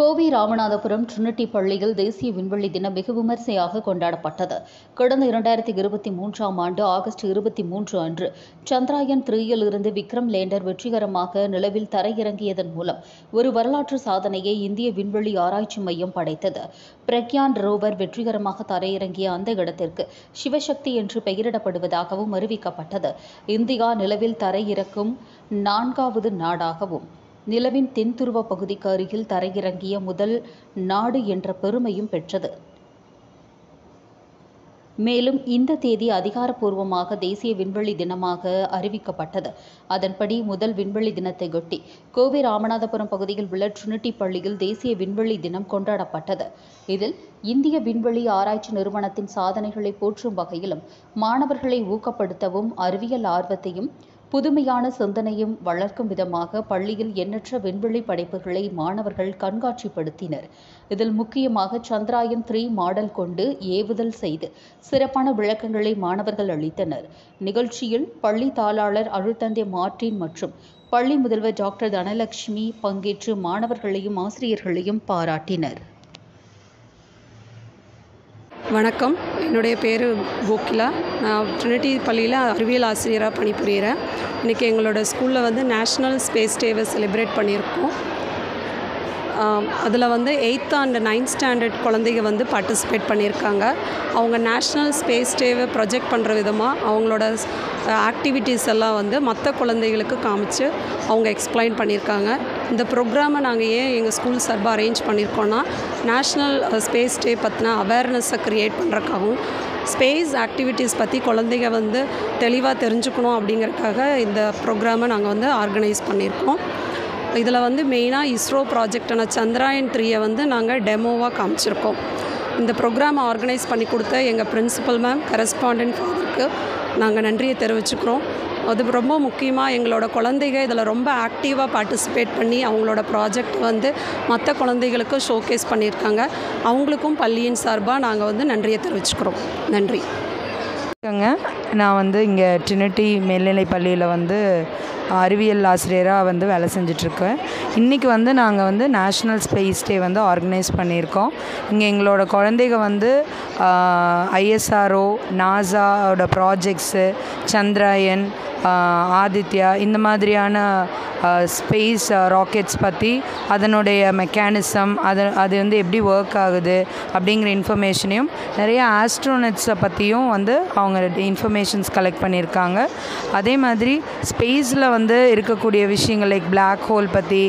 கோவை ராமநாதபுரம் ட்ரினிட்டி பள்ளியில் தேசிய விண்வெளி தினம் வெகு விமரிசையாக கொண்டாடப்பட்டது. கடந்த 2023ஆம் ஆண்டு ஆகஸ்ட் 23 அன்று சந்திராயன் 3யில் இருந்து விக்ரம் லேண்டர் வெற்றிகரமாக நிலவில் தரையிறங்கியதன் மூலம் ஒரு வரலாற்று சாதனையை இந்திய விண்வெளி ஆராய்ச்சி மையம் படைத்தது. பிரக்யான் ரோவர் வெற்றிகரமாக தரையிறங்கிய அந்த இடத்திற்கு சிவசக்தி என்று பெயரிடப்படுவதாகவும் அறிவிக்கப்பட்டது. இந்தியா நிலவில் தரையிறக்கும் 4வது நாடாகவும் நிலவின் தென்துருவ பகுதிக்கு அருகில் தரையிறங்கிய முதல் நாடு என்ற பெருமையும் பெற்றது. மேலும் இந்த தேதி அதிகாரப்பூர்வமாக தேசிய விண்வெளி தினமாக அறிவிக்கப்பட்டது. அதன்படி முதல் விண்வெளி தினத்தையொட்டி கோவை ராமநாதபுரம் பகுதியில் உள்ள ட்ரினிட்டி பள்ளியில் தேசிய விண்வெளி தினம் கொண்டாடப்பட்டது. இதில் இந்திய விண்வெளி ஆராய்ச்சி நிறுவனத்தின் சாதனைகளை போற்றும் வகையிலும் மாணவர்களை ஊக்கப்படுத்தவும் அறிவியல் ஆர்வத்தையும் புதுமையான சிந்தனையும் வளர்க்கும் விதமாக பள்ளியில் எண்ணற்ற விண்வெளி படைப்புகளை மாணவர்கள் கண்காட்சிப்படுத்தினர். இதில் முக்கியமாக சந்திராயன் 3 மாடல் கொண்டு ஏவுதல் செய்து சிறப்பான விளக்கங்களை மாணவர்கள் அளித்தனர். நிகழ்ச்சியில் பள்ளி தாளாளர் அருள்தந்தை மார்ட்டின் மற்றும் பள்ளி முதல்வர் டாக்டர் தனலட்சுமி பங்கேற்று மாணவர்களையும் ஆசிரியர்களையும் பாராட்டினர். வணக்கம், என்னுடைய பேர் கோகிலா. நான் ட்ரினிட்டி பள்ளியில் அறிவியல் ஆசிரியராக பணிபுரிகிறேன். இன்றைக்கி எங்களோட ஸ்கூலில் நேஷ்னல் ஸ்பேஸ் டேவை செலிப்ரேட் பண்ணியிருக்கோம். அதில் 8th and 9th ஸ்டாண்டர்ட் குழந்தைங்க பார்ட்டிசிபேட் பண்ணியிருக்காங்க. அவங்க நேஷ்னல் ஸ்பேஸ் டேவை ப்ரொஜெக்ட் பண்ணுற விதமாக அவங்களோட ஆக்டிவிட்டீஸ் எல்லாம் மற்ற குழந்தைகளுக்கு காமிச்சு அவங்க எக்ஸ்பிளைன் பண்ணியிருக்காங்க. இந்த ப்ரோக்ராமை நாங்கள் ஏன் எங்கள் ஸ்கூல் சார்பாக அரேஞ்ச் பண்ணியிருக்கோன்னா, நேஷ்னல் ஸ்பேஸ் டே பற்றின அவேர்னஸை க்ரியேட் பண்ணுறக்காகவும் ஸ்பேஸ் ஆக்டிவிட்டீஸ் பற்றி குழந்தைங்க தெளிவாக தெரிஞ்சுக்கணும் அப்படிங்கிறதுக்காக இந்த ப்ரோக்ராமை நாங்கள் ஆர்கனைஸ் பண்ணியிருக்கோம். இதில் மெயினாக இஸ்ரோ ப்ராஜெக்டான சந்திராயன் 3ஐ நாங்கள் டெமோவாக காமிச்சிருக்கோம். இந்த ப்ரோக்ராமை ஆர்கனைஸ் பண்ணி கொடுத்த எங்கள் பிரின்சிபல் மேம், கரஸ்பாண்டன்ட் ஃபாதருக்கு நாங்கள் நன்றியை தெரிவிச்சுக்கிறோம். அது ரொம்ப முக்கியமாக எங்களோட குழந்தைங்க இதில் ரொம்ப ஆக்டிவாக பார்ட்டிசிபேட் பண்ணி அவங்களோட ப்ராஜெக்ட் மற்ற குழந்தைகளுக்கு ஷோகேஸ் பண்ணியிருக்காங்க. அவங்களுக்கும் பள்ளியின் சார்பாக நாங்கள் நன்றியை தெரிவிச்சுக்கிறோம். நன்றி. நான் இங்கே ட்ரினிட்டி மேல்நிலை பள்ளியில் அறிவியல் ஆசிரியராக வேலை செஞ்சிட்ருக்கேன். இன்றைக்கி நாங்கள் நேஷ்னல் ஸ்பேஸ் டே ஆர்கனைஸ் பண்ணியிருக்கோம். இங்கே எங்களோட குழந்தைங்க ISRO, நாசாவோட ப்ராஜெக்ட்ஸு, சந்திராயன், ஆதித்யா இந்த மாதிரியான ஸ்பேஸ் ராக்கெட்ஸ் பற்றி அதனுடைய மெக்கானிசம், அது எப்படி ஒர்க் ஆகுது அப்படிங்கிற இன்ஃபர்மேஷனையும், நிறைய ஆஸ்ட்ரோனட்ஸை பற்றியும் அவங்க இன்ஃபர்மேஷன்ஸ் கலெக்ட் பண்ணியிருக்காங்க. அதே மாதிரி ஸ்பேஸில் இருக்கக்கூடிய விஷயங்கள் லைக் பிளாக் ஹோல் பற்றி,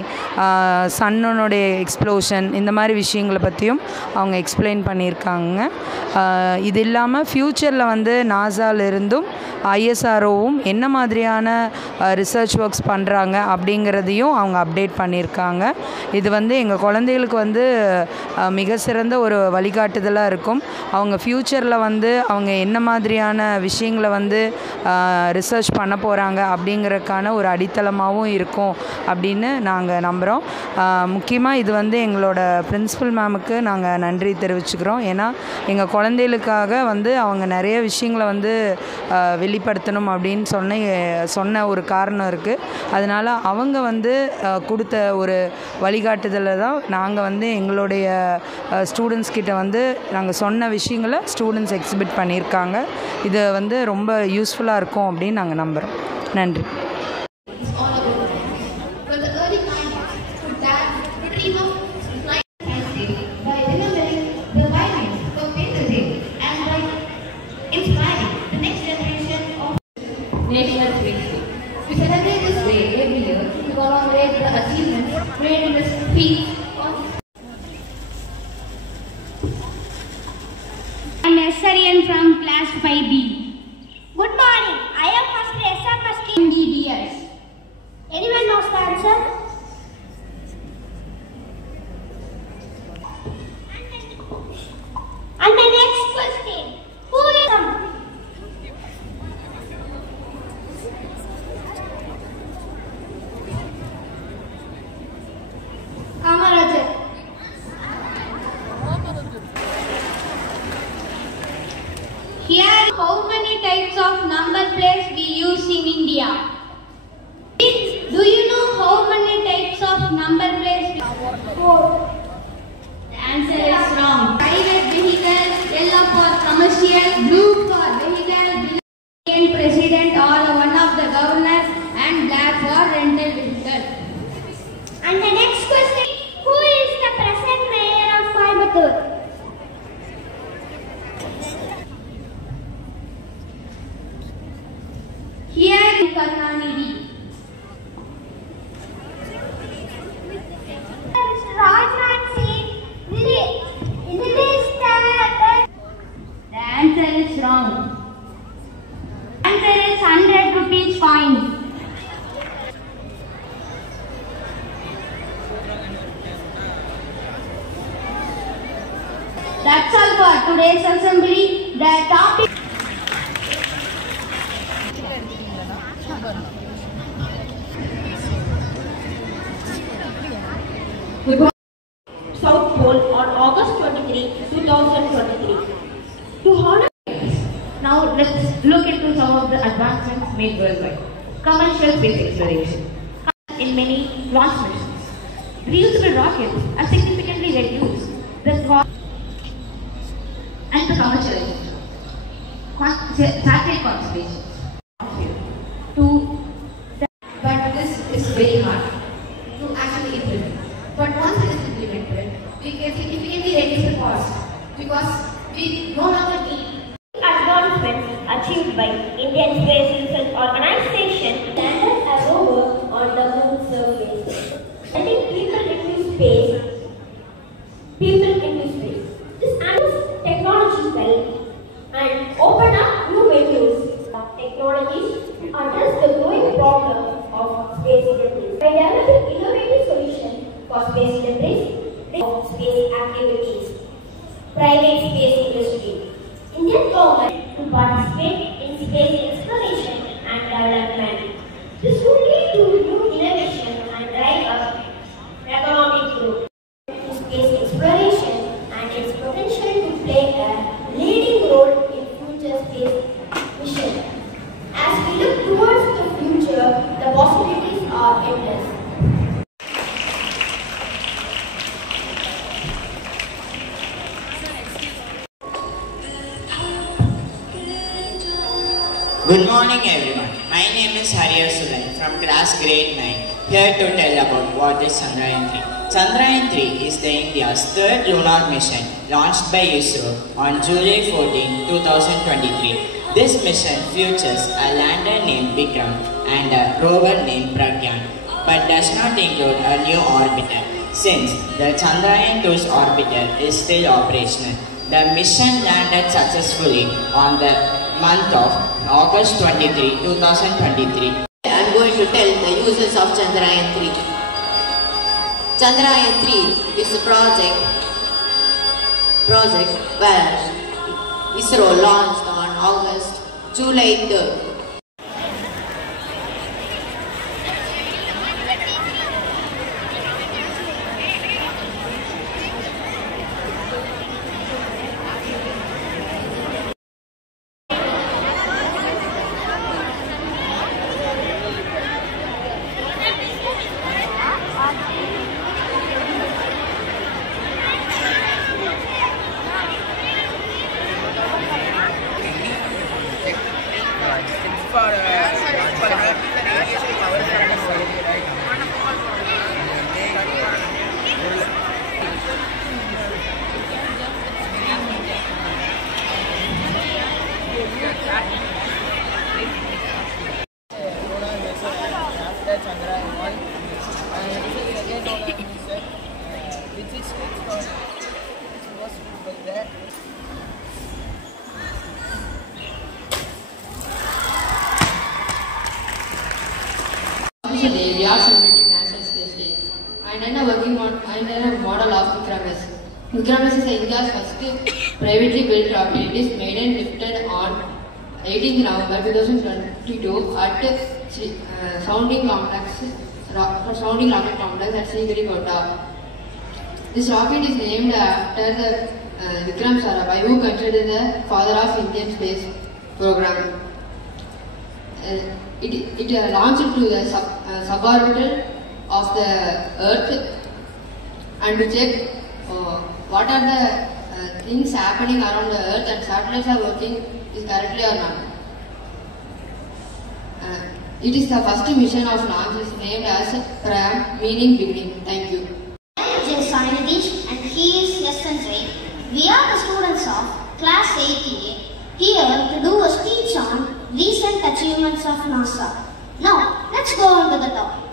சன்னுடைய எக்ஸ்ப்ளோஷன், இந்த மாதிரி விஷயங்களை பற்றியும் அவங்க எக்ஸ்பிளைன் பண்ணியிருக்காங்க. இது இல்லாமல் ஃப்யூச்சரில் நாசாவிலிருந்தும் ISROவும் என்ன மாதிரியான ரிசர்ச் ஒர்க்ஸ் பண்ணுறாங்க அப்படிங்கிறதையும் அவங்க அப்டேட் பண்ணியிருக்காங்க. இது எங்கள் குழந்தைகளுக்கு மிக சிறந்த ஒரு வழிகாட்டுதலாக இருக்கும். அவங்க ஃப்யூச்சரில் அவங்க என்ன மாதிரியான விஷயங்களை ரிசர்ச் பண்ண போகிறாங்க அப்படிங்கிறதுக்கான ஒரு அடித்தளமாகவும் இருக்கும் அப்படின்னு நாங்கள் நம்புகிறோம். முக்கியமாக இது எங்களோட பிரின்சிபல் மேமுக்கு நாங்கள் நன்றி தெரிவிச்சுக்கிறோம். ஏன்னா எங்கள் குழந்தைகளுக்காக அவங்க நிறைய விஷயங்களை வெளிப்படுத்தணும் அப்படின்னு சொன்ன ஒரு காரணம் இருக்குது. அதனால் அவங்க கொடுத்த ஒரு வழிகாட்டுதலை தான் நாங்கள் எங்களுடைய ஸ்டூடெண்ட்ஸ் கிட்ட நாங்கள் சொன்ன விஷயங்களை ஸ்டூடெண்ட்ஸ் எக்ஸிபிட் பண்ணியிருக்காங்க. இது ரொம்ப யூஸ்ஃபுல்லாக இருக்கும் அப்படின்னு நாங்கள் நம்புகிறோம். நன்றி. We celebrate this day every year to commemorate the achievements made in this field. I am Sarian from class 5B. Good morning. I am first SMST MBBS. Anyone knows the answer? And the next question. Who is Kamarajar. Here, how many types of number plates we use in India? Do you know how many types of number plates? 4. That's all for today's assembly. The topic. South Pole on August 23, 2023. To honor Now let's look into some of the advancements made worldwide. Commercial space exploration. In many launch missions, reusable rockets are significantly reduced the cost and the commercialization. Satellite constellations. But this is very hard to actually implement. But once it is implemented, we can significantly reduce the cost because we no longer need advancements achieved by Indian Space Research Organization landed a rover on the moon surface. Letting people into space. This adds technological and open up new venues. Technologies address the growing problem of space debris by developing innovative solutions for space debris of space activities. Private space industry. Indian government to participate in space exploration and development. This would lead to new innovation and drive up economic growth. Space exploration and its potential to play a leading role in future space mission. As we look towards the future, the possibilities are endless. Good morning everyone. My name is Hariyar Sudan from class grade 9, here to tell about what is Chandrayaan 3. Chandrayaan 3 is the India's third lunar mission launched by ISRO on July 14, 2023. This mission features a lander named Vikram and a rover named Pragyan, but does not include a new orbiter since the Chandrayaan 2's orbiter is still operational. The mission landed successfully on the month of August 23, 2023. I am going to tell the uses of Chandrayaan 3. Chandrayaan 3 is a project where ISRO launched on July 3rd. We are celebrating National Space Day and then working on a model of Vikram S. Vikram S is India's first privately built rocket. It is made and lifted on 18th November 2022 at Sounding Rocket Complex at Sriharikota. This rocket is named after the Vikram Sarabhai, who considered the father of Indian space program. It launched to the suborbital of the Earth and to check what are the things happening around the Earth and satellites are working is correctly or not. It is the first mission of launch is named as Pram, meaning beginning. Thank you. I am J. Sanadish and he is lesson 3. We are the students of class 8A here to do a speech on recent achievements of NASA. Now, let's go on to the topic.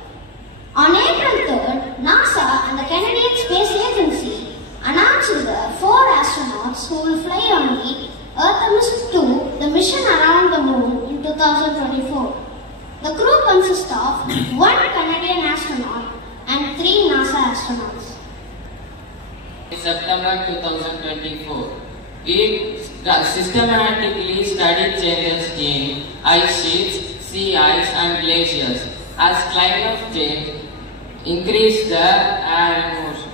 On April 3rd, NASA and the Canadian Space Agency announced the 4 astronauts who will fly on the Artemis 2, the mission around the moon in 2024. The crew consists of 1 Canadian astronaut and 3 NASA astronauts. In September 2024. It systematically studied changes in ice sheets, sea ice and glaciers as climate change increased the air and motion.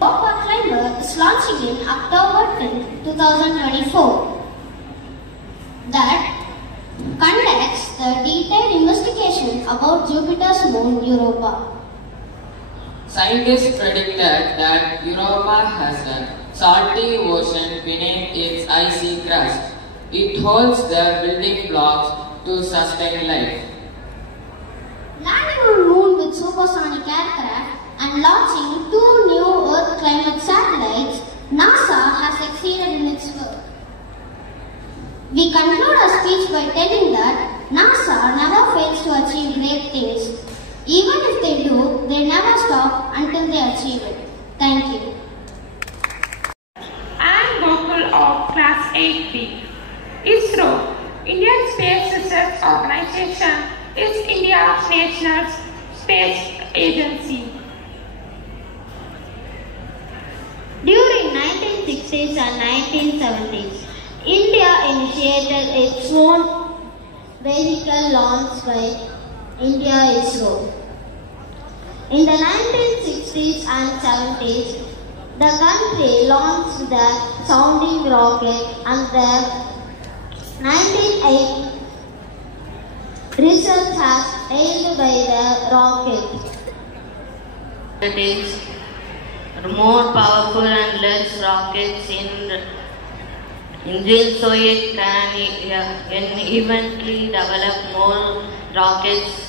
Europa Climber is launching in October 10, 2024 that conducts the detailed investigation about Jupiter's moon Europa. Scientists predicted that Europa has a salty ocean beneath its icy crust. It holds the building blocks to sustain life. Landing on moon with supersonic aircraft and launching 2 new Earth climate satellites, NASA has succeeded in its work. We conclude our speech by telling that NASA never fails to achieve great things. Even if they do, they never stop until they achieve it. Thank you. I am Gokul of Class 8B. ISRO, Indian Space Research Organization, is India's national space agency. During 1960s and 1970s, India initiated its own vehicle launch by India ISRO. In the 1960s and 70s, the country launched the sounding rocket and the 1980 results have aided by the rocket. It is more powerful and less rockets in engine so it can eventually develop more rockets